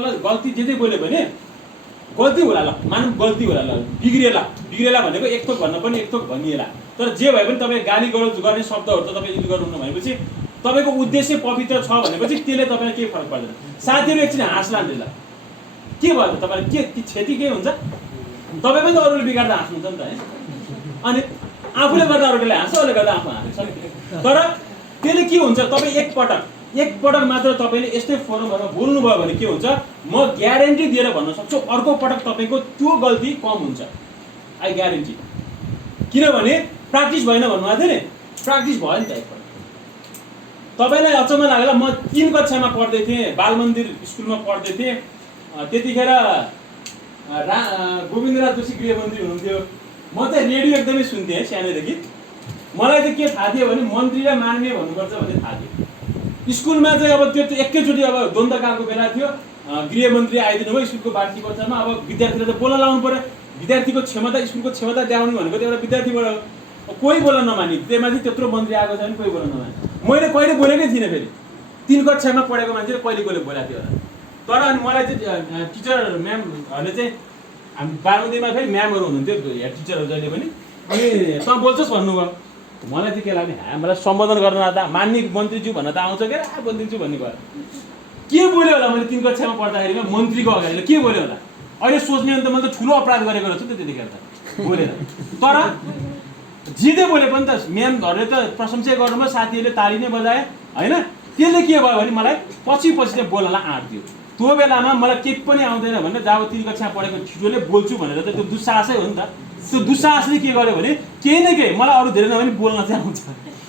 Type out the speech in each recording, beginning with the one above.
मलाई गल्ती जे बोल्यो भने गल्ती होला ल, मानौँ गल्ती होला ल, बिग्रेला भनेको एकथोक भन्न पनि एकथोक भनिएला, तर जे भए पनि तपाईँ गाली गलौज गर्ने शब्दहरू त तपाईँ युज गर्नुहुन्न भनेपछि तपाईँको उद्देश्य पवित्र छ भनेपछि त्यसले तपाईँलाई केही फरक पर्दैन। साथीहरू एकछिन हाँस्लान् ल, के भयो त तपाईँलाई के क्षति के हुन्छ? तपाईँ पनि त अरूले बिगार्दा हाँस्नुहुन्छ नि त है, अनि आफूले गर्दा अरूले हाँस्छ, अरूले गर्दा आफू हाँस्छ। तर त्यसले के हुन्छ, तपाईँ एकपटक मात्र तपाईँले यस्तै फोरमहरूमा बोल्नुभयो भने के हुन्छ, म ग्यारेन्टी दिएर भन्न सक्छु अर्को पटक तपाईँको त्यो गल्ती कम हुन्छ, आई ग्यारेन्टी। किनभने प्र्याक्टिस भएन भन्नुभएको थियो नि, प्र्याक्टिस भयो नि त एकपल्ट। तपाईँलाई अचम्म लागेला, म 3 कक्षामा पढ्दै थिएँ, बाल मन्दिर स्कुलमा पढ्दै थिएँ, त्यतिखेर गोविन्दराज जोशी गृहमन्त्री हुनुहुन्थ्यो। म चाहिँ रेडियो एकदमै सुन्थेँ है सानैदेखि। मलाई चाहिँ के थाहा थियो भने मन्त्री र माननीय भन्नुपर्छ भन्ने थाहा थियो। स्कुलमा चाहिँ अब त्यो एकैचोटि अब द्वन्द्वकालको बेला थियो, गृहमन्त्री आइदिनु भयो स्कुलको वार्षिक कक्षामा। अब विद्यार्थीलाई त बोल्न लाउनु पऱ्यो, विद्यार्थीको क्षमता, स्कुलको क्षमता देखाउनु भनेको त एउटा विद्यार्थीबाट कोही बोल्न नमानी, त्यसमाथि त्यत्रो मन्त्री आएको छ भने कोही बोल्न नमानी। मैले कहिले बोलेकै थिइनँ, फेरि 3 कक्षामा पढेको मान्छेले कहिले बोलेको थियो होला। तर अनि मलाई चाहिँ टिचर म्यामहरूले चाहिँ हामी बालमन्दिरमा फेरि म्यामहरू हुनुहुन्थ्यो, हेड टिचरहरू जहिले पनि, अनि तँ बोल्छस् भन्नुभयो। मलाई चाहिँ के लाग्ने, मलाई सम्बोधन गर्न आउँदा मान्य मन्त्रीज्यू भन्न त आउँछ क्या, मन्त्रीज्यू भन्ने भयो। के बोल्यो होला मैले 3 कक्षामा पढ्दाखेरिमा मन्त्रीको अगाडि के बोल्यो होला? अहिले सोच्ने भने त मैले त ठुलो अपराध गरेको रहेछु त त्यतिखेर त बोलेर। तर जित्दै बोले पनि त म्यामहरूले त प्रशंसा गर्नुभयो, साथीहरूले ताली नै बजाए होइन। त्यसले के भयो भने मलाई पछि चाहिँ बोल्नलाई आँट दियो। त्यो बेलामा मलाई केही पनि आउँदैन भनेर जब 3 कक्षामा पढेको छिटोले बोल्छु भनेर त त्यो दुस्साहसै हो नि त। त्यो दुस्साहसले के गर्यो भने केही न केही मलाई अरू धेरै नभए पनि बोल्न चाहिँ आउँछ,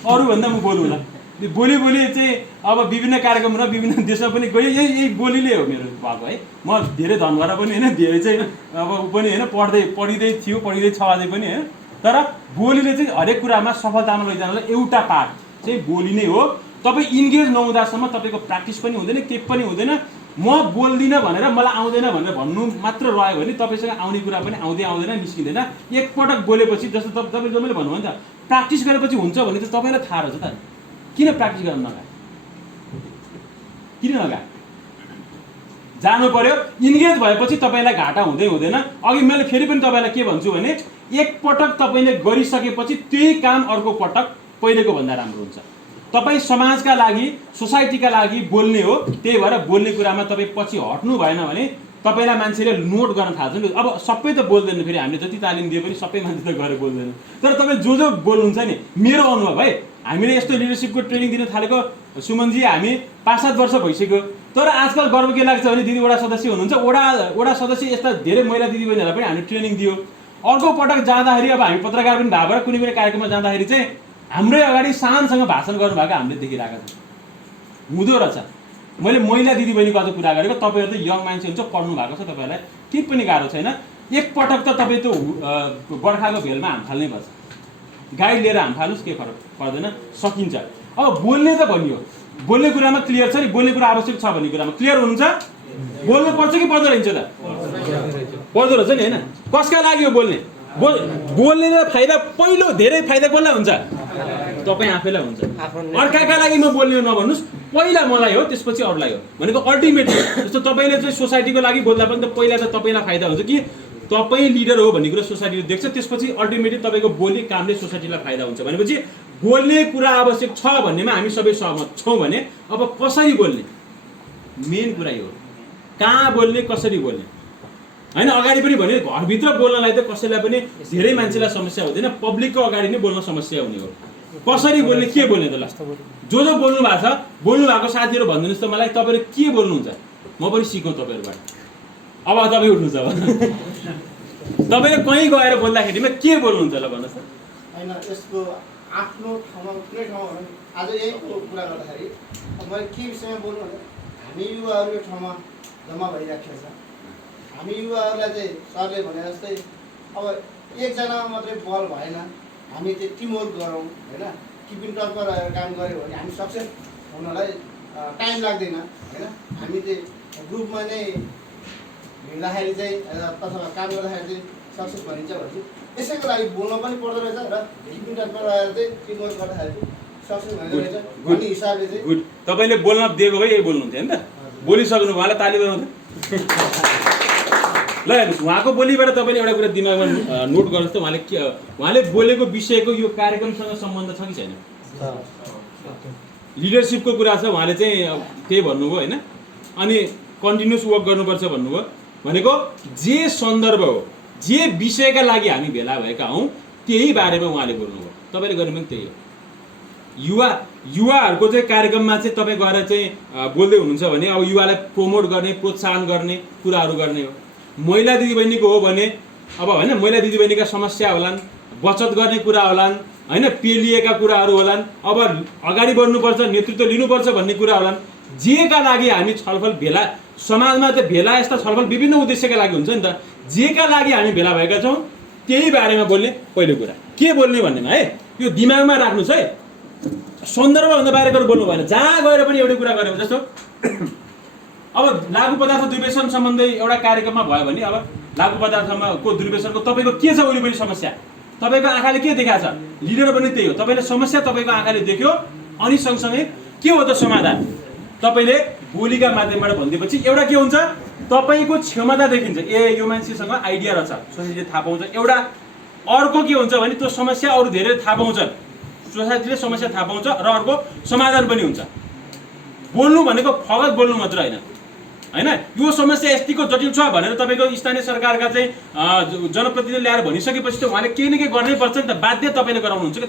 अरूभन्दा म बोलुँला। बोली चाहिँ अब विभिन्न कार्यक्रम र विभिन्न देशमा पनि गएँ, यही बोलीले हो मेरो भएको है। म धेरै धनभर पनि होइन, धेरै चाहिँ अब ऊ पनि होइन, पढिँदै छ अझै पनि होइन। तर बोलीले चाहिँ हरेक कुरामा सफलतामा लैजानलाई एउटा पार्ट चाहिँ बोली नै हो। तपाईँ इन्गेज नहुँदासम्म तपाईँको प्र्याक्टिस पनि हुँदैन, केही पनि हुँदैन। म बोल्दिनँ भनेर मलाई आउँदैन भनेर भन्नु मात्र रह्यो भने तपाईँसँग आउने कुरा पनि आउँदैन, निस्किँदैन। एकपटक बोलेपछि जस्तो तपाईँले मैले भन्नुभयो नि त, प्र्याक्टिस गरेपछि हुन्छ भने त तपाईँलाई थाहा रहेछ त, किन प्र्याक्टिस गर्न नगए, किन नगए? जानु पर्यो। इन्गेज भएपछि तपाईँलाई घाटा हुँदैन। अघि मैले फेरि पनि तपाईँलाई के भन्छु भने एकपटक तपाईँले गरिसकेपछि त्यही काम अर्को पटक पहिलेको भन्दा राम्रो हुन्छ। तपाईँ समाजका लागि, सोसाइटीका लागि बोल्ने हो, त्यही भएर बोल्ने कुरामा तपाईँ पछि हट्नु भएन भने तपाईँलाई मान्छेले नोट गर्न थाल्छ नि। अब सबै त बोल्दैन, फेरि हामीले जति तालिम दिए पनि सबै मान्छे त गएर बोल्दैन। तर तपाईँ जो बोल्नुहुन्छ नि, मेरो अनुभव है, हामीले यस्तो लिडरसिपको ट्रेनिङ दिन थालेको सुमनजी हामी 5-7 वर्ष भइसक्यो। तर आजकल गर्व के लाग्छ भने दिदी वडा सदस्य हुनुहुन्छ, वडा सदस्य यस्ता धेरै महिला दिदीबहिनीहरूलाई पनि हामीले ट्रेनिङ दियो। अर्को पटक जाँदाखेरि अब हामी पत्रकार पनि भएर कुनै पनि कार्यक्रममा जाँदाखेरि चाहिँ हाम्रै अगाडि शानसँग भाषण गर्नुभएको हामीले देखिरहेको छ, हुँदो रहेछ। मैले महिला दिदीबहिनीको अझ कुरा गरेको, तपाईँहरू त यङ मान्छे हुन्छ, पढ्नु भएको छ, तपाईँहरूलाई केही पनि गाह्रो छैन। एकपटक त तपाईँ त्यो बर्खाको भेलमा हाम फाल्नै पर्छ, गाइड लिएर हाम फाल्नुहोस्, केही फरक पर्दैन, सकिन्छ। अब बोल्ने त भनियो, बोल्ने कुरामा क्लियर छ नि, बोल्ने कुरा आवश्यक छ भन्ने कुरामा क्लियर हुनुहुन्छ? बोल्नु पर्छ कि पर्दो रहेछ त? पर्दो रहेछ नि होइन। कसका लागि हो बोल्ने? बोल्ने फाइदा पहिलो धेरै फाइदा कसलाई हुन्छ? तपाईँ आफैलाई हुन्छ। अर्काका लागि म बोल्ने नभन्नुहोस्, पहिला मलाई हो त्यसपछि अरूलाई हो भनेको अल्टिमेटली। जस्तो तपाईँले चाहिँ सोसाइटीको लागि बोल्दा पनि त पहिला त तपाईँलाई फाइदा हुन्छ कि तपाईँ लिडर हो भन्ने कुरा सोसाइटीले देख्छ, त्यसपछि अल्टिमेटली तपाईँको बोली कामले सोसाइटीलाई फाइदा हुन्छ। भनेपछि बोल्ने कुरा आवश्यक छ भन्नेमा हामी सबै सहमत छौँ भने अब कसरी बोल्ने मेन कुरा यो हो। कहाँ बोल्ने, कसरी बोल्ने होइन। अगाडि पनि भने घरभित्र बोल्नलाई त कसैलाई पनि धेरै मान्छेलाई समस्या हुँदैन, पब्लिकको अगाडि नै बोल्न समस्या हुने हो। कसरी बोल्ने, के बोल्ने त? ल जो बोल्नु भएको साथीहरू भनिदिनुहोस् त मलाई, तपाईँले के बोल्नुहुन्छ? म पनि सिकौँ तपाईँहरूबाट। अब तपाईँ उठ्नुहोस्। अब तपाईँले कहीँ गएर बोल्दाखेरिमा के बोल्नुहुन्छ ल भन्नुहोस् त? होइन, यसको आफ्नो ठाउँमा कुनै ठाउँमा आज यहीँको कुरा गर्दाखेरि मैले के विषयमा बोल्नु भने हामी युवाहरू यो ठाउँमा जम्मा भइराखेको छ। हामी युवाहरूलाई चाहिँ सरले भने जस्तै अब एकजनामा मात्रै बल भएन, हामी चाहिँ टिमवर्क गरौँ होइन। टिम टचमा रहेर काम गऱ्यो भने हामी सक्सेस हुनलाई टाइम लाग्दैन होइन। हामी चाहिँ ग्रुपमा नै हिँड्दाखेरि चाहिँ अथवा काम गर्दाखेरि चाहिँ सक्सेस भनिन्छ भन्छु। यसैको लागि बोल्न पनि पर्दो रहेछ र टिम टचमा रहेर चाहिँ टिमवर्क गर्दाखेरि सक्सेस भइदो रहेछ भन्ने हिसाबले चाहिँ। गुड, तपाईँले बोल्न दिएको भए यही बोल्नुहुन्थ्यो नि त। बोलिसक्नु उहाँलाई ताली बजाउँदै ल हेर्नुहोस् उहाँको बोलीबाट तपाईँले एउटा कुरा दिमागमा नोट गर्नुहोस् त उहाँले बोलेको विषयको यो कार्यक्रमसँग सम्बन्ध छ कि छैन लिडरसिपको कुरा छ उहाँले चाहिँ त्यही भन्नुभयो होइन अनि कन्टिन्युस वर्क गर्नुपर्छ भन्नुभयो भनेको जे सन्दर्भ हो जे विषयका लागि हामी भेला भएका हौँ त्यही बारेमा उहाँले बोल्नुभयो तपाईँले गर्नु पनि त्यही हो युवाहरूको चाहिँ कार्यक्रममा चाहिँ तपाईँ गएर चाहिँ बोल्दै हुनुहुन्छ भने अब युवालाई प्रमोट गर्ने प्रोत्साहन गर्ने कुराहरू गर्ने हो महिला दिदीबहिनीको हो भने अब होइन महिला दिदीबहिनीका समस्या होलान् बचत गर्ने कुरा होलान् होइन पेलिएका कुराहरू होलान् अब अगाडि बढ्नुपर्छ नेतृत्व लिनुपर्छ भन्ने कुरा होलान् जेका लागि हामी छलफल भेला समाजमा चाहिँ भेला यस्ता छलफल विभिन्न उद्देश्यका लागि हुन्छ नि त जेका लागि हामी भेला भएका छौँ त्यही बारेमा बोल्ने पहिलो कुरा के बोल्ने भन्नेमा है यो दिमागमा राख्नुहोस् है सन्दर्भभन्दा बाहिर गएर बोल्नु भएन जहाँ गएर पनि एउटै कुरा गऱ्यो जस्तो अब लागु पदार्थ दुर्व्यसन सम्बन्धी एउटा कार्यक्रममा भयो भने अब लागु पदार्थको दुर्व्यसनको तपाईँको के छ वरिपरि समस्या तपाईँको आँखाले के देखाएको छ लिडर पनि त्यही हो तपाईँले समस्या तपाईँको आँखाले देख्यो अनि सँगसँगै के हो त समाधान तपाईँले बोलीका माध्यमबाट भनिदिएपछि एउटा के हुन्छ तपाईँको क्षमता देखिन्छ ए यो मान्छेसँग आइडिया रहेछ सोसाइटीले थाहा पाउँछ एउटा अर्को के हुन्छ भने त्यो समस्या अरू धेरै थाहा पाउँछन् सोसाइटीले समस्या थाहा पाउँछ र अर्को समाधान पनि हुन्छ बोल्नु भनेको फगत बोल्नु मात्र होइन यो समस्या यतिको जटिल छ भनेर तपाईँको स्थानीय सरकारका चाहिँ जनप्रतिनिधि ल्याएर भनिसकेपछि त उहाँले केही न केही गर्नै पर्छ नि त बाध्य तपाईँले गराउनुहुन्छ कि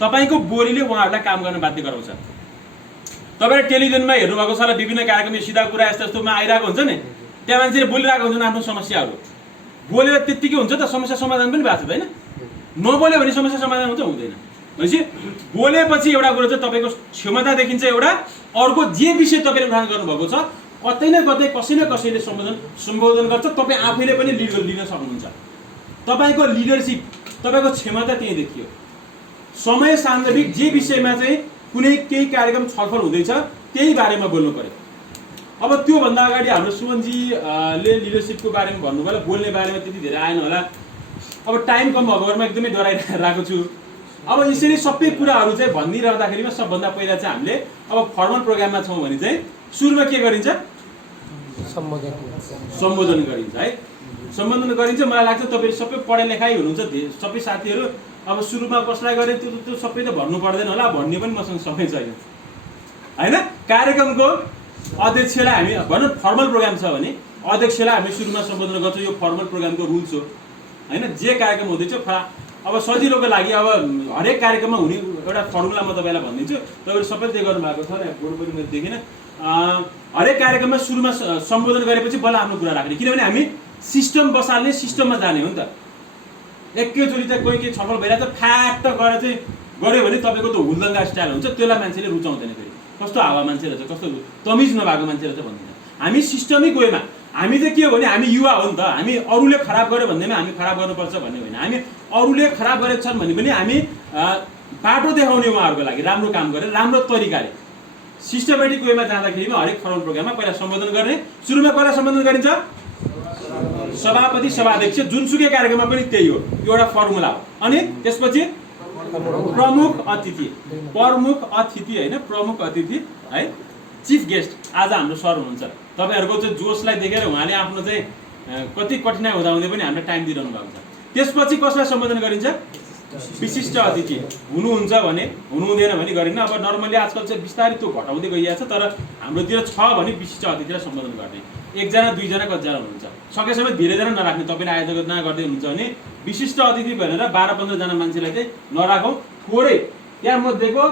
तपाईँको बोलीले उहाँहरूलाई काम गर्न बाध्य गराउँछ तपाईँले टेलिभिजनमा हेर्नुभएको छ र विभिन्न कार्यक्रम सिधा कुरा यस्तो यस्तोमा आइरहेको हुन्छ नि त्यहाँ मान्छेले बोलिरहेको हुन्छन् आफ्नो समस्याहरू बोलेर त्यत्तिकै हुन्छ त समस्या समाधान पनि भएको छ होइन नबोल्यो भने समस्या समाधान हुन्छ हुँदैन भनेपछि बोलेपछि एउटा कुरो चाहिँ तपाईँको क्षमता देखिन्छ एउटा अर्को जे विषय तपाईँले उठान गर्नुभएको छ कतै न कतै कसै न कसैले सम्बोधन गर्छ तपाईँ आफैले पनि लिन सक्नुहुन्छ तपाईँको लिडरसिप तपाईँको क्षमता त्यही देखियो समय सान्दर्भिक जे विषयमा चाहिँ कुनै केही कार्यक्रम छलफल हुँदैछ त्यही बारेमा बोल्नु पर्यो अब त्योभन्दा अगाडि हाम्रो सुमनजीले लिडरसिपको बारेमा भन्नुभयो बोल्ने बारेमा त्यति धेरै आएन होला अब टाइम कम भएकोमा एकदमै डराइरहेको छु अब यसरी सबै कुराहरू चाहिँ भनिदिइरहँदाखेरिमा सबभन्दा पहिला चाहिँ हामीले अब फर्मल प्रोग्राममा छौँ भने चाहिँ सुरुमा के गरिन्छ सम्बोधन गरिन्छ है सम्बोधन गरिन्छ मलाई लाग्छ तपाईँहरू सबै पढाइ लेखाइ हुनुहुन्छ सबै साथीहरू अब सुरुमा कसलाई गरे त्यो सबै त भन्नु पर्दैन होला भन्ने पनि मसँग समय छैन होइन कार्यक्रमको अध्यक्षलाई हामी भनौँ फर्मल प्रोग्राम छ भने अध्यक्षलाई हामी सुरुमा सम्बोधन गर्छौँ यो फर्मल प्रोग्रामको रुल्स हो होइन जे कार्यक्रम हुँदैछ अब सजिलोको लागि अब हरेक कार्यक्रममा हुने एउटा फर्मुला म तपाईँलाई भनिदिन्छु तपाईँहरू सबैले त्यो गर्नुभएको छ बोर्ड पनि मैले देखिनँ हरेक कार्यक्रममा सुरुमा सम्बोधन गरेपछि बल्ल आफ्नो कुरा राख्ने किनभने हामी सिस्टम बसाल्ने सिस्टममा जाने हो नि त एकैचोटि चाहिँ कोही छलफल भइरहेको छ फ्याट गरेर चाहिँ गऱ्यो भने तपाईँको त हुलदङ्गा स्टाइल हुन्छ त्यसलाई मान्छेले रुचाउँदैन फेरि कस्तो हावा मान्छे रहेछ कस्तो तमिज नभएको मान्छे रहेछ भन्दैन हामी सिस्टमिक वेमा हामी चाहिँ के हो भने हामी युवा हो नि त हामी अरूले खराब गर्यो भन्दैमा हामी खराब गर्नुपर्छ भन्ने होइन हामी अरूले खराब गरेका छन् भने पनि हामी बाटो देखाउने उहाँहरूको लागि राम्रो काम गरेर राम्रो तरिकाले सिस्टमेटिक वेमा जाँदाखेरिमा हरेक फर्मल प्रोग्राममा पहिला सम्बोधन गर्ने सुरुमा पहिला सम्बोधन गरिन्छ सभापति सभाध्यक्ष जुनसुकै कार्यक्रममा पनि त्यही हो एउटा फर्मुला हो अनि त्यसपछि प्रमुख अतिथि होइन प्रमुख अतिथि है चिफ गेस्ट आज हाम्रो सर हुनुहुन्छ तपाईँहरूको चाहिँ जोसलाई देखेर उहाँले आफ्नो चाहिँ कति कठिनाइ हुँदाहुँदै पनि हामीलाई टाइम दिइरहनु भएको छ त्यसपछि कसलाई सम्बोधन गरिन्छ विशिष्ट अतिथि हुनुहुन्छ भने हुनुहुँदैन भने गरिन्न अब नर्मली आजकल चाहिँ बिस्तारै त्यो घटाउँदै गइरहेको छ तर हाम्रोतिर छ भने विशिष्ट अतिथिलाई सम्बोधन गर्ने एकजना दुईजना कतिजना हुनुहुन्छ सकेसम्म धेरैजना नराख्ने तपाईँले आयोजना गर्दै हुनुहुन्छ भने विशिष्ट अतिथि भनेर 12-15 जना मान्छेलाई चाहिँ नराखौँ थोरै त्यहाँमध्येको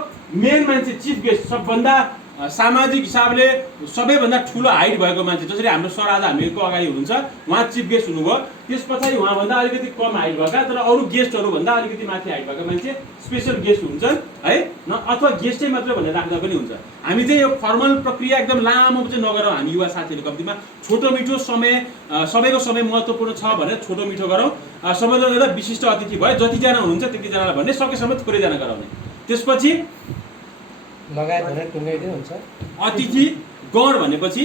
मेन मान्छे चिफ गेस्ट सबभन्दा सामाजिक हिसाबले सबैभन्दा ठुलो हाइट भएको मान्छे जसरी हाम्रो सर आज हामीहरूको अगाडि हुनुहुन्छ उहाँ चिफ गेस्ट हुनुभयो त्यस पछाडि उहाँभन्दा अलिकति कम हाइट भएका तर अरू गेस्टहरूभन्दा अलिकति माथि हाइट भएको मान्छे स्पेसल गेस्ट हुन्छन् है अथवा गेस्टै मात्र भनेर राख्दा पनि हुन्छ हामी चाहिँ यो फर्मल प्रक्रिया एकदम लामो चाहिँ नगरौँ हामी युवा साथीहरू कम्तीमा छोटो मिठो समय सबैको समय महत्त्वपूर्ण छ भनेर छोटो मिठो गरौँ सम्बोधन गर्दा विशिष्ट अतिथि भयो जतिजना हुनुहुन्छ त्यतिजनालाई भन्ने सकेसम्म थोरैजना गराउने त्यसपछि अतिथि गण भनेपछि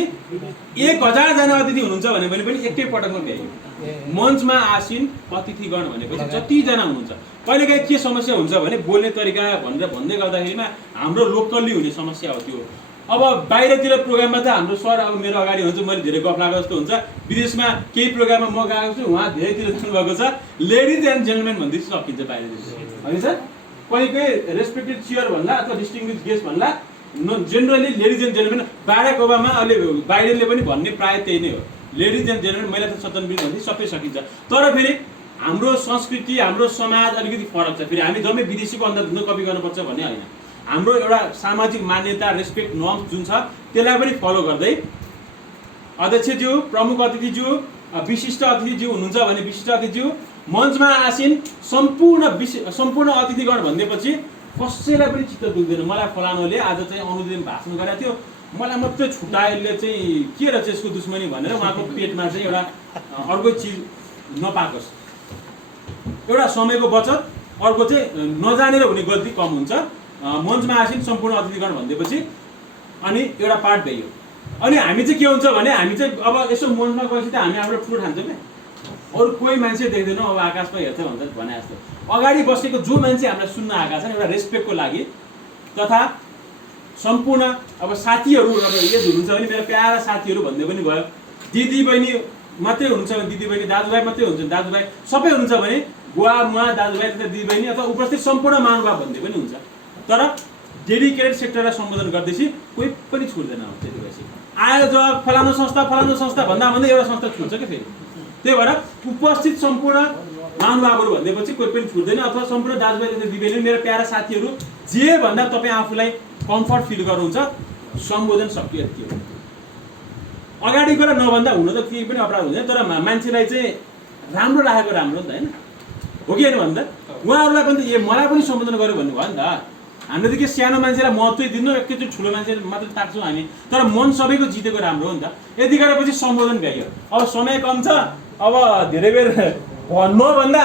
1000 जना अतिथि हुनुहुन्छ भने पनि एकै पटकमा भ्याइयो मञ्चमा आसीन अतिथिगण भनेपछि जतिजना हुनुहुन्छ कहिलेकाहीँ के समस्या हुन्छ भने बोल्ने तरिका भनेर भन्दै गर्दाखेरिमा हाम्रो लोकल्ली हुने समस्या हो त्यो अब बाहिरतिर प्रोग्राममा त हाम्रो सर अब मेरो अगाडि हुन्छ, मैले धेरै गफ लागेको जस्तो हुन्छ। विदेशमा केही प्रोग्राममा म गएको छु, उहाँ धेरैतिर जानुभएको छ, लेडिज एन्ड जेन्टलमेन भन्दै सकिन्छ बाहिरतिर, होइन सर? कोही रेस्पेक्टेड चियर भन्ला अथवा डिस्टिङ्ग्विस गेस्ट भन्ला, generally ladies and gentlemen. Barack Obama अहिले बाइडेनले पनि भन्ने प्रायः त्यही नै हो, लेडिज एन्ड जेन्टलमेन। मैले त सतनवीर भन्दै सबै सकिन्छ। तर फेरि हाम्रो संस्कृति, हाम्रो समाज अलिकति फरक छ। फेरि हामी जम्मै विदेशीको अन्दाज कपी गर्नुपर्छ भन्ने होइन। हाम्रो एउटा सामाजिक मान्यता, रेस्पेक्ट, नर्म्स जुन छ त्यसलाई पनि फलो गर्दै अध्यक्षज्यू, प्रमुख अतिथिज्यू, विशिष्ट अतिथिज्यू हुनुहुन्छ भने विशिष्ट अतिथिज्यू, मञ्चमा आसीन सम्पूर्ण अतिथिगण भनिदिएपछि कसैलाई पनि चित्त दुख्दैन। मलाई फलानुले आज चाहिँ अनुदेव भाषण गरेको थियो, मलाई मात्रै छुट्याएले चाहिँ के रहेछ यसको दुश्मनी भनेर उहाँको पेटमा चाहिँ एउटा अर्को चिज नपाकोस्। एउटा समयको बचत, अर्को चाहिँ नजानेर हुने गल्ती कम हुन्छ। मञ्चमा आसीन सम्पूर्ण अतिथिगण भनिदिएपछि अनि एउटा पार्ट भइयो। अनि हामी चाहिँ के हुन्छ भने हामी चाहिँ अब यसो मञ्चमा गएपछि त हामी आफ्नो ठुलो ठान्छौँ क्या, अरू कोही मान्छे देख्दैनौँ, अब आकाशमा हेर्छ भन्छ भने जस्तो। अगाडि बसेको जो मान्छे हामीलाई सुन्न आएका छन्, एउटा रेस्पेक्टको लागि तथा सम्पूर्ण अब साथीहरू, अब एज हुनुहुन्छ भने मेरो प्यारा साथीहरू भन्दै पनि भयो, दिदी बहिनी मात्रै हुनुहुन्छ भने दिदी बहिनी, दाजुभाइ मात्रै हुन्छ दाजुभाइ, सबै हुनुहुन्छ भने बुवा मुवा दाजुभाइ तथा दिदी बहिनी अथवा उपस्थित सम्पूर्ण महानुभाव भन्दै पनि हुन्छ। तर डेडिकेटेड सेक्टरलाई सम्बोधन गर्दैछ कोही पनि छुट्दैन। त्यति भएपछि आएर जब फलानु संस्था भन्दा एउटा संस्था छुट्छ क्या फेरि। त्यही भएर उपस्थित सम्पूर्ण महानुभावहरू भन्दैपछि कोही पनि छुट्दैन, अथवा सम्पूर्ण दाजुभाइ तथा दिदीबहिनी, मेरो प्यारा साथीहरू, जे भन्दा तपाईँ आफूलाई कम्फर्ट फिल गर्नुहुन्छ सम्बोधन सकियो, यति हो। अगाडि गएर नभन्दा हुन त केही पनि अपराध हुँदैन, तर मान्छेलाई चाहिँ राम्रो लागेको राम्रो नि त, होइन हो कि होइन भन्दा उहाँहरूलाई पनि त मलाई पनि सम्बोधन गर्यो भन्ने भयो नि त। हामीले त के सानो मान्छेलाई महत्त्वै दिनु, एकैचोटि ठुलो मान्छे मात्र ताक्छौँ हामी, तर मन सबैको जितेको राम्रो हो नि त। यति गरेपछि सम्बोधन भ्याइयो। अब समय कम छ, अब धेरै बेर भन्नुभन्दा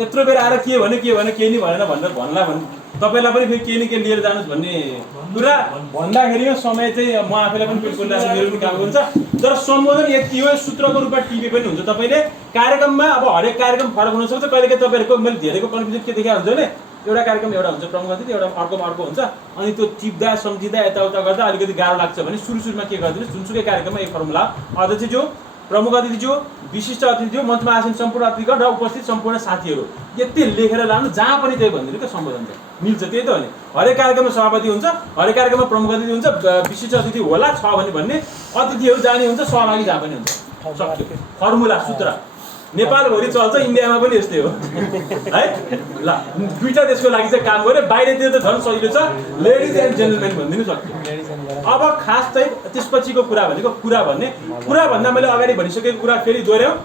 यत्रो बेर आएर के भने केही नि भनेर भनेर भन्ला भने तपाईँलाई पनि फेरि केही न केही लिएर जानुहोस् भन्ने कुरा भन्दाखेरि समय चाहिँ म आफैलाई पनि पेट खोलिरहेको छ, मेरो पनि काम हुन्छ। तर सम्बोधन यति हो, सूत्रको रूपमा टिभी पनि हुन्छ। तपाईँले कार्यक्रममा अब हरेक कार्यक्रम फरक हुनसक्छ, कहिलेकाहीँ तपाईँहरूको मैले धेरैको कन्फ्युजन के देखिरहेको हुन्छ भने एउटा कार्यक्रम एउटा हुन्छ प्रमुख अतिथि, एउटा अर्को हुन्छ, अनि त्यो टिप्दा सम्झिँदा यताउता गर्दा अलिकति गाह्रो लाग्छ भने सुरुमा के गरिदिनुहोस्, जुनसुकै कार्यक्रममा यो फर्मुला अध्यक्षज्यू, प्रमुख अतिथिज्यू, विशिष्ट अतिथिज्यू, मञ्चमा आसीन सम्पूर्ण अतिथिगण र उपस्थित सम्पूर्ण साथीहरू, यति लेखेर लानु, जहाँ पनि त्यही भनिदिनु क्या सम्बोधन चाहिँ मिल्छ। त्यही त हो नि, हरेक कार्यक्रममा सभापति हुन्छ, हरेक कार्यक्रममा प्रमुख अतिथि हुन्छ, विशिष्ट अतिथि होला छ भन्ने अतिथिहरू जाने हुन्छ, सहभागी जहाँ पनि हुन्छ। सक्यो, फर्मुला सूत्र नेपालभरि चल्छ, इन्डियामा पनि यस्तै हो है। ल दुईटा देशको लागि चाहिँ काम गऱ्यो, बाहिरतिर त झन् सजिलो छ, लेडिज एन्ड जेन्टलमेन भनिदिनु सक्यो। अब खास चाहिँ त्यसपछिको कुरा भन्दा मैले अगाडि भनिसकेको कुरा फेरि दोहोऱ्याउँ,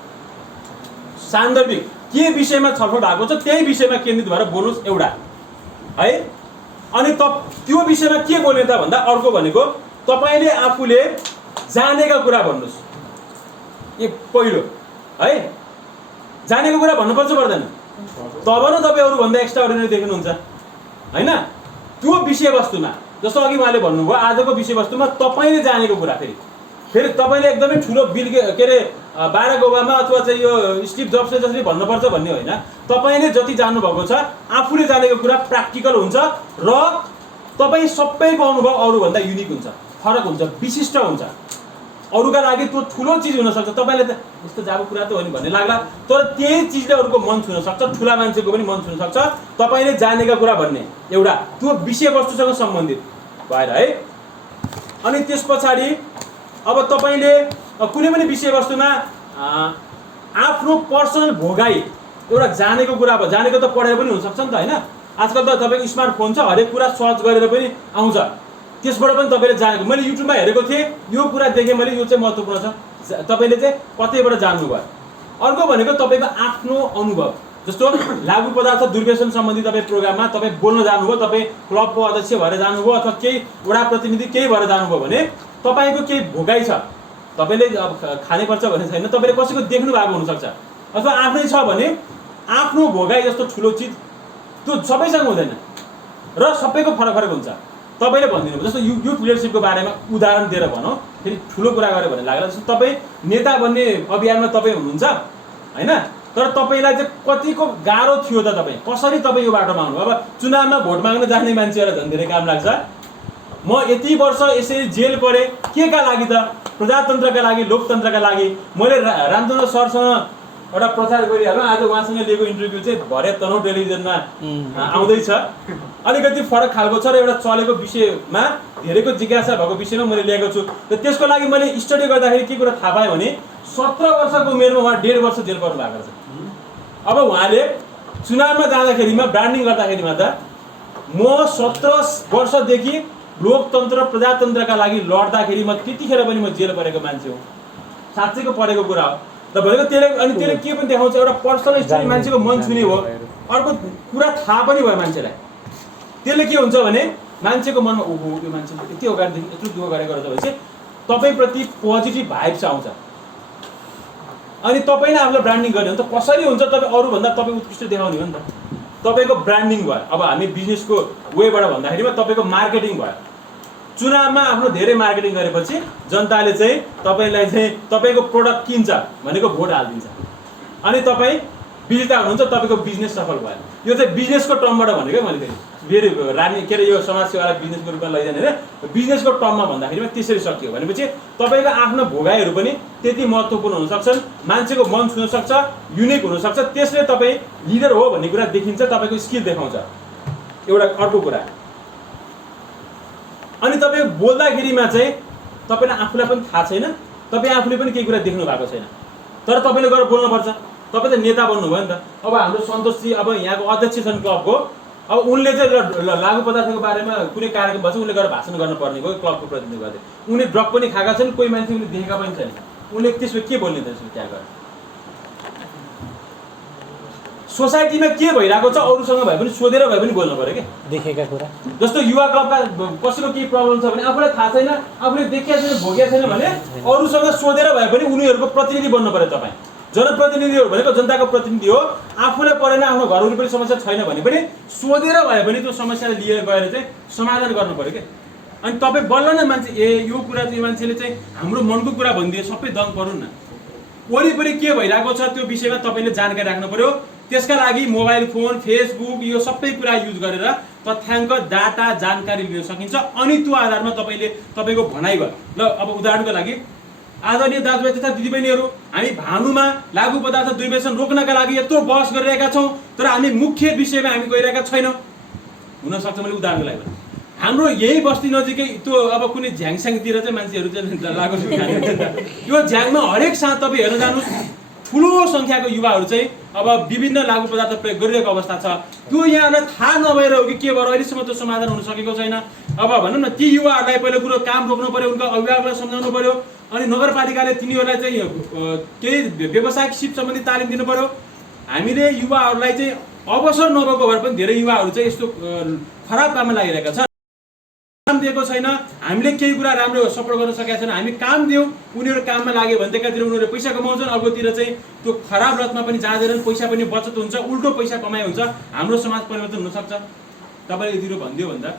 सान्दर्भिक के विषयमा छलफल भएको छ त्यही विषयमा केन्द्रित भएर बोल्नुहोस् एउटा है। अनि त्यो विषयमा के बोल्ने त भन्दा अर्को भनेको तपाईँले आफूले जानेका कुरा भन्नुहोस्। यो पहिलो है, जानेको कुरा भन्नुपर्छ पर्दैन, तब न तपाईँ अरूभन्दा एक्स्ट्रा अर्डिनरी देख्नुहुन्छ होइन। त्यो विषयवस्तुमा जस्तो अघि उहाँले भन्नुभयो, आजको विषयवस्तुमा तपाईँले जानेको कुरा, फेरि तपाईँले एकदमै ठुलो बिल के अरे बाराक ओबामा अथवा चाहिँ यो स्टिभ जब्सले जसरी भन्नुपर्छ भन्ने होइन। तपाईँले जति जान्नुभएको छ, आफूले जानेको कुरा प्र्याक्टिकल हुन्छ र तपाईँ सबैको अनुभव अरूभन्दा युनिक हुन्छ, फरक हुन्छ, विशिष्ट हुन्छ। अरूका लागि त्यो ठुलो चिज हुनसक्छ, तपाईँले त यस्तो जाबो कुरा त हो नि भन्ने लाग्ला, तर त्यही चिजले अरूको मन छुन सक्छ, ठुला मान्छेको पनि मन छुन सक्छ। तपाईँले जानेका कुरा भन्ने एउटा त्यो विषयवस्तुसँग सम्बन्धित भएर है। अनि त्यस पछाडि अब तपाईँले कुनै पनि विषयवस्तुमा आफ्नो पर्सनल भोगाई एउटा जानेको कुरा भयो, जानेको त पढेर पनि हुनसक्छ नि त होइन। आजकल त तपाईँको स्मार्टफोन छ, हरेक कुरा सर्च गरेर पनि आउँछ, त्यसबाट पनि तपाईँले जानेको। मैले युट्युबमा हेरेको थिएँ, यो कुरा देखेँ मैले, यो चाहिँ महत्त्वपूर्ण छ, तपाईँले चाहिँ कतैबाट जान्नुभयो। अर्को भनेको तपाईँको आफ्नो अनुभव, जस्तो लागु पदार्थ दुर्व्यसन सम्बन्धी तपाईँ प्रोग्राममा तपाईँ बोल्न जानुभयो, तपाईँ क्लबको अध्यक्ष भएर जानुभयो अथवा केही वडा प्रतिनिधि केही भएर जानुभयो भने तपाईँको केही भोगाइ छ, तपाईँले अब खानुपर्छ भन्ने छैन, तपाईँले कसैको देख्नु भएको हुनसक्छ, अथवा आफ्नै छ भने आफ्नो भोगाइ जस्तो ठुलो चिज त्यो सबैसँग हुँदैन र सबैको फरक फरक हुन्छ। तपाईँले भनिदिनु भयो, जस्तो युथ लिडरसिपको बारेमा उदाहरण दिएर भनौँ, फेरि ठुलो कुरा गऱ्यो भन्ने लाग्ला। जस्तो तपाईँ नेता बन्ने अभियानमा तपाईँ हुनुहुन्छ होइन, तर तपाईँलाई चाहिँ कतिको गाह्रो थियो त, तपाईँ कसरी तपाईँ यो बाटोमा आउनु। अब चुनावमा भोट माग्न जाने मान्छेहरूलाई झन् धेरै काम लाग्छ, म यति वर्ष यसरी जेल परेँ के का लागि त? प्रजातन्त्रका लागि, लोकतन्त्रका लागि। मैले रामचन्द्र सरसँग एउटा प्रचार गरिहालौँ। आज उहाँसँग लिएको इन्टरभ्यू चाहिँ भरे तनहुँ टेलिभिजनमा आउँदैछ। अलिकति फरक खालको छ र एउटा चलेको विषयमा धेरैको जिज्ञासा भएको विषयमा मैले ल्याएको छु। र त्यसको लागि मैले स्टडी गर्दाखेरि के कुरा थाहा पाएँ भने 17 वर्षको उमेरमा उहाँ 1.5 वर्ष जेल पर्नु भएको छ। अब उहाँले चुनावमा जाँदाखेरिमा ब्रान्डिङ गर्दाखेरिमा त म 17 वर्षदेखि लोकतन्त्र प्रजातन्त्रका लागि लड्दाखेरि म त्यतिखेर पनि म जेल परेको मान्छे हो। साँच्चैको परेको कुरा हो। र भनेको त्यसले के पनि देखाउँछ, एउटा पर्सनल स्टोरी मान्छेको मन छुने हो। अर्को कुरा थाहा पनि भयो मान्छेलाई। त्यसले के हुन्छ भने मान्छेको मनमा ओहो यो मान्छे यति अगाडिदेखि यत्रो दुःख गरेको रहेछ भनेपछि तपाईँप्रति पोजिटिभ भाइब्स आउँछ। अनि तपाईँले आफूलाई ब्रान्डिङ गर्ने हो नि त। कसरी हुन्छ? तपाईँ अरूभन्दा तपाईँ उत्कृष्ट देखाउने हो नि त। तपाईँको ब्रान्डिङ भयो। अब हामी बिजनेसको वेबाट भन्दाखेरिमा तपाईँको मार्केटिङ भयो। चुनावमा आफ्नो धेरै मार्केटिङ गरेपछि जनताले चाहिँ तपाईँलाई चाहिँ तपाईँको प्रोडक्ट किन्छ भनेको भोट हालिदिन्छ। अनि तपाईँ विजेता हुनुहुन्छ, तपाईँको बिजनेस सफल भयो। यो चाहिँ बिजनेसको टर्मबाट भनेको मैले फेरि के अरे यो समाजसेवालाई बिजनेसको रूपमा लैजाने होइन, बिजनेसको टर्ममा भन्दाखेरिमा त्यसरी सकियो भनेपछि तपाईँको आफ्नो भोगाइहरू पनि त्यति महत्त्वपूर्ण हुनसक्छन्, मान्छेको मन छुन सक्छ, युनिक हुनसक्छ। त्यसले तपाईँ लिडर हो भन्ने कुरा देखिन्छ, तपाईँको स्किल देखाउँछ। एउटा अर्को कुरा, अनि तपाईँ बोल्दाखेरिमा चाहिँ तपाईँलाई आफूलाई पनि थाहा छैन, तपाईँ आफूले पनि केही कुरा देख्नु भएको छैन, तर तपाईँले गएर बोल्नुपर्छ। तपाईँ त नेता बन्नुभयो नि त। अब हाम्रो सन्तोषजी अब यहाँको अध्यक्ष छन् क्लबको। अब उनले चाहिँ लागु पदार्थको बारेमा कुनै कार्यक्रम भएछ उनले गएर भाषण गर्नुपर्ने भयो, क्लबको प्रतिनिधि गर्दै। उनले ड्रग पनि खाएका छन्, कोही मान्छे उनले देखेका पनि छैन। उनले त्यसमा के बोल्ने त त्यहाँ गएर? सोसाइटीमा के भइरहेको छ अरूसँग भए पनि सोधेर भए पनि बोल्नु पऱ्यो क्या, देखेका कुरा। जस्तो युवा क्लबका कसैको केही प्रब्लम छ भने आफूलाई थाहा छैन, आफूले देखिया छैन, भोगेको छैन भने अरूसँग सोधेर भए पनि उनीहरूको प्रतिनिधि बन्नु पऱ्यो। तपाईँ जनप्रतिनिधि हो भनेको जनताको प्रतिनिधि हो। आफूलाई परेन, आफ्नो घर वरिपरि समस्या छैन भने पनि सोधेर भए पनि त्यो समस्यालाई लिएर गएर चाहिँ समाधान गर्नु पऱ्यो क्या। अनि तपाईँ बल्ल न मान्छे यो कुरा चाहिँ यो मान्छेले चाहिँ हाम्रो मनको कुरा भनिदिए सबै दङ परुन् न। वरिपरि के भइरहेको छ त्यो विषयमा तपाईँले जानकारी राख्नु पऱ्यो। त्यसका लागि मोबाइल फोन, फेसबुक यो सबै कुरा युज गरेर तथ्याङ्क, डाटा, जानकारी लिन सकिन्छ। अनि त्यो आधारमा तपाईँले तपाईँको भनाइ भयो। ल अब उदाहरणको लागि आदरणीय दाजुभाइ तथा दिदीबहिनीहरू, हामी भानुमा लागु पदार्थ दुर्व्यसन रोक्नका लागि यत्रो बहस गरिरहेका छौँ, तर हामी मुख्य विषयमा हामी गइरहेका छैनौँ। हुनसक्छ मैले उदाहरणको लागि भने हाम्रो यही बस्ती नजिकै त्यो अब कुनै झ्याङस्याङतिर चाहिँ मान्छेहरू चाहिँ लागु खाने हुन्छ नि त। यो झ्याङमा हरेक साथ तपाईँ हेर्न जानुहोस्, ठुलो सङ्ख्याको युवाहरू चाहिँ अब विभिन्न लागु पदार्थ प्रयोग गरिरहेको अवस्था छ। त्यो यहाँलाई थाहा नभएर हो कि के भएर अहिलेसम्म त्यो समाधान हुन सकेको छैन। अब भनौँ न ती युवाहरूलाई पहिलो कुरो काम रोक्नु पऱ्यो, उनका अभिभावकलाई सम्झाउनु पऱ्यो। अनि नगरपालिकाले तिनीहरूलाई चाहिँ केही व्यावसायिक सिप सम्बन्धी तालिम दिनु पऱ्यो। हामीले युवाहरूलाई चाहिँ अवसर नभएको भएर पनि धेरै युवाहरू चाहिँ यस्तो खराब काममा लागिरहेका छन्। काम दिएको छैन, हामीले केही कुरा राम्रो सपोर्ट गर्न सकेका छैन। हामी काम दियौँ, उनीहरू काममा लाग्यो भने एकातिर उनीहरूले पैसा कमाउँछन्, अर्कोतिर चाहिँ त्यो खराब लतमा पनि जाँदैनन्, पैसा पनि बचत हुन्छ, उल्टो पैसा कमाइ हुन्छ। हाम्रो समाज परिवर्तन हुनसक्छ। तपाईँले यतिरो भनिदियो भन्दा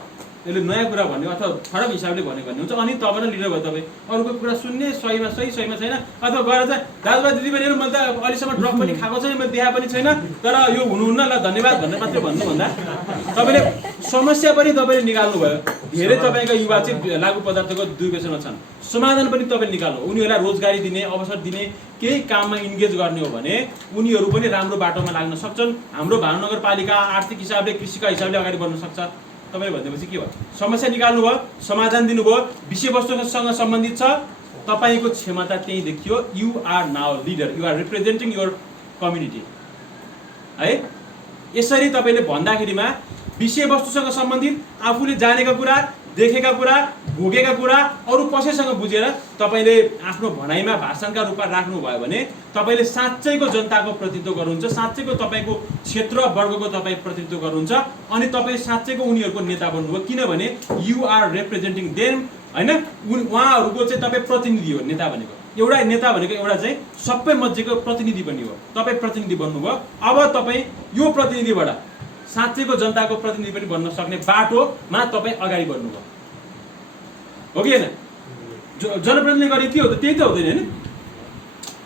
यसले नयाँ कुरा भन्यो अथवा फरक हिसाबले भनेको हुन्छ। अनि तब नै लिडर भयो तपाईँ। अरूको कुरा सुन्ने सहीमा सहीमा छैन, अथवा गएर चाहिँ दाजुभाइ दिदीबहिनीहरू मैले त अहिलेसम्म ड्रग पनि खाएको छैन, मैले देखा पनि छैन, तर यो हुनुहुन्न, ल धन्यवाद भनेर मात्रै भन्नुभन्दा तपाईँले समस्या पनि तपाईँले निकाल्नु भयो। धेरै तपाईँका युवा चाहिँ लागु पदार्थको दुर्व्यसनमा छन्, समाधान पनि तपाईँले निकाल्नु, उनीहरूलाई रोजगारी दिने, अवसर दिने, केही काममा इन्गेज गर्ने हो भने उनीहरू पनि राम्रो बाटोमा लाग्न सक्छन्। हाम्रो भानु नगरपालिका आर्थिक हिसाबले, कृषिका हिसाबले अगाडि बढ्न सक्छ। तपाईँले भनेपछि के भयो? समस्या निकाल्नु भयो, समाधान दिनुभयो, विषयवस्तुसँग सम्बन्धित छ, तपाईँको क्षमता त्यही देखियो। You are now leader, you are representing your community है। यसरी तपाईँले भन्दाखेरिमा विषयवस्तुसँग सम्बन्धित आफूले जानेका कुरा, देखेका कुरा, भोगेका कुरा अरू कसैसँग बुझेर तपाईँले आफ्नो भनाइमा भाषणका रूपमा राख्नुभयो भने तपाईँले साँच्चैको जनताको प्रतिनिधित्व गर्नुहुन्छ, साँच्चैको तपाईँको क्षेत्र वर्गको तपाईँ प्रतिनिधित्व गर्नुहुन्छ। अनि तपाईँ साँच्चैको उनीहरूको नेता बन्नुभयो, किनभने यु आर रिप्रेजेन्टिङ देम होइन। उहाँहरूको चाहिँ तपाईँ प्रतिनिधि हो। नेता भनेको एउटा नेता भनेको एउटा चाहिँ सबै मध्येको प्रतिनिधि पनि हो। तपाईँ प्रतिनिधि बन्नुभयो। अब तपाईँ यो प्रतिनिधिबाट साँच्चैको जनताको प्रतिनिधि पनि बन्न सक्ने बाटोमा तपाईँ अगाडि बढ्नुभयो, हो कि होइन? जनप्रतिनिधि गरे के हो त? त्यही त हुँदैन होइन?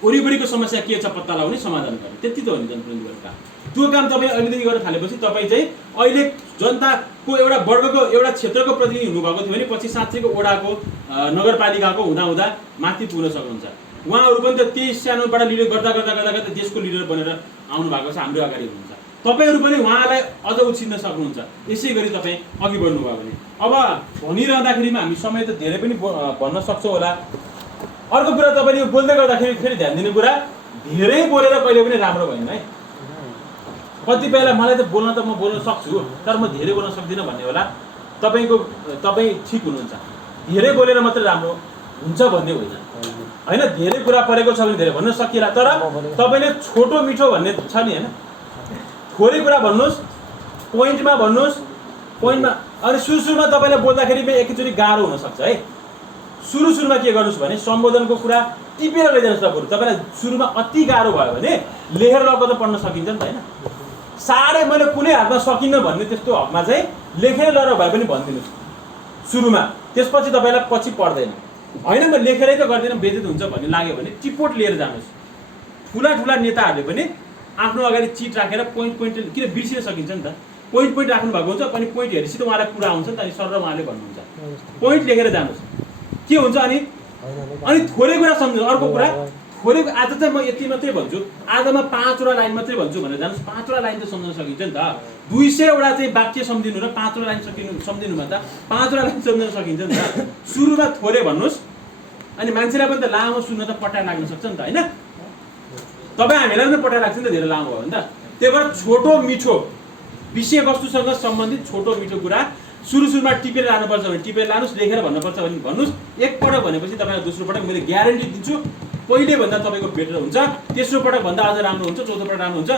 वरिपरिको समस्या के छ पत्ता लगाउने समाधान गर्ने, त्यति त हो नि जनप्रतिनिधिको काम। त्यो काम तपाईँ अहिलेदेखि गर्न थालेपछि तपाईँ चाहिँ अहिले जनताको एउटा वर्गको एउटा क्षेत्रको प्रतिनिधि हुनुभएको थियो भने पछि साँच्चैको वडाको नगरपालिकाको हुँदा माथि पुग्न सक्नुहुन्छ। उहाँहरू पनि त त्यही सानोबाट लिडर गर्दा गर्दा गर्दा गर्दा देशको लिडर बनेर आउनु भएको छ, हाम्रो अगाडि हुनुहुन्छ। तपाईँहरू पनि उहाँलाई अझ उछिन्न सक्नुहुन्छ यसै गरी तपाईँ अघि बढ्नुभयो भने। अब भनिरहँदाखेरिमा हामी समय त धेरै पनि भन्न सक्छौँ होला। अर्को कुरा तपाईँले बोल्दै गर्दाखेरि फेरि ध्यान दिने कुरा, धेरै बोलेर कहिले पनि राम्रो भएन है। कतिपयलाई मलाई त बोल्न त म बोल्न सक्छु तर म धेरै बोल्न सक्दिनँ भन्ने होला। तपाईँ ठिक हुनुहुन्छ, धेरै बोलेर मात्रै राम्रो हुन्छ भन्ने होइन होइन। धेरै कुरा परेको छ भने धेरै भन्न सकिएला, तर तपाईँले छोटो मिठो भन्ने छ नि होइन। थोरै कुरा भन्नुहोस्, पोइन्टमा भन्नुहोस्, पोइन्टमा। अनि सुरुमा तपाईँलाई बोल्दाखेरि एकैचोटि गाह्रो हुनसक्छ है। सुरुमा के गर्नुहोस् भने सम्बोधनको कुरा टिपेर लैजानुहोस्। तपाईँलाई सुरुमा अति गाह्रो भयो भने लेखेर लगेर त पढ्न सकिन्छ नि त होइन। साह्रै मैले कुनै हातमा सकिन्न भन्ने त्यस्तो हकमा चाहिँ लेखेर लगेर भए पनि भनिदिनुहोस् सुरुमा, त्यसपछि तपाईँलाई पछि पर्दैन। होइन म लेखेरै त गर्दिनँ बेइज्जत हुन्छ भन्ने लाग्यो भने टिपोट लिएर जानुहोस्। ठुला नेताहरूले पनि आफ्नो अगाडि चिट राखेर पोइन्ट किन बिर्सिन सकिन्छ नि त। पोइन्ट राख्नु भएको हुन्छ, अनि पोइन्ट हेरेपछि त उहाँलाई कुरा आउँछ नि त, अनि सर उहाँले भन्नुहुन्छ पोइन्ट लेखेर जानुहोस्। के हुन्छ अनि थोरै कुरा सम्झनु। अर्को कुरा थोरै, आज चाहिँ म यति मात्रै भन्छु, आजमा 5वटा लाइन मात्रै भन्छु भनेर जानुहोस्, 5वटा लाइन त सम्झन सकिन्छ नि त। 200वटा चाहिँ वाक्य सम्झिनु र 5वटा लाइन सम्झिनुमा त 5वटा लाइन सम्झन सकिन्छ नि त। सुरुमा थोरै भन्नुहोस्, अनि मान्छेलाई पनि त लामो सुन्न त पट्टा लाग्न सक्छ नि त होइन। तपाईँ हामीलाई पनि पट्टा लाग्छ नि त धेरै लामो भयो भने त। त्यही भएर छोटो मिठो विषयवस्तुसँग सम्बन्धित छोटो मिठो कुरा सुरुमा टिपेर लानुपर्छ भने टिपेर लानुहोस्, लेखेर भन्नुपर्छ भने भन्नुहोस्। एकपटक भनेपछि तपाईँलाई दोस्रो पटक मैले ग्यारेन्टी दिन्छु पहिलेभन्दा तपाईँको बेटर हुन्छ, तेस्रो पटक भन्दा अझ राम्रो हुन्छ, चौथो पटक राम्रो हुन्छ।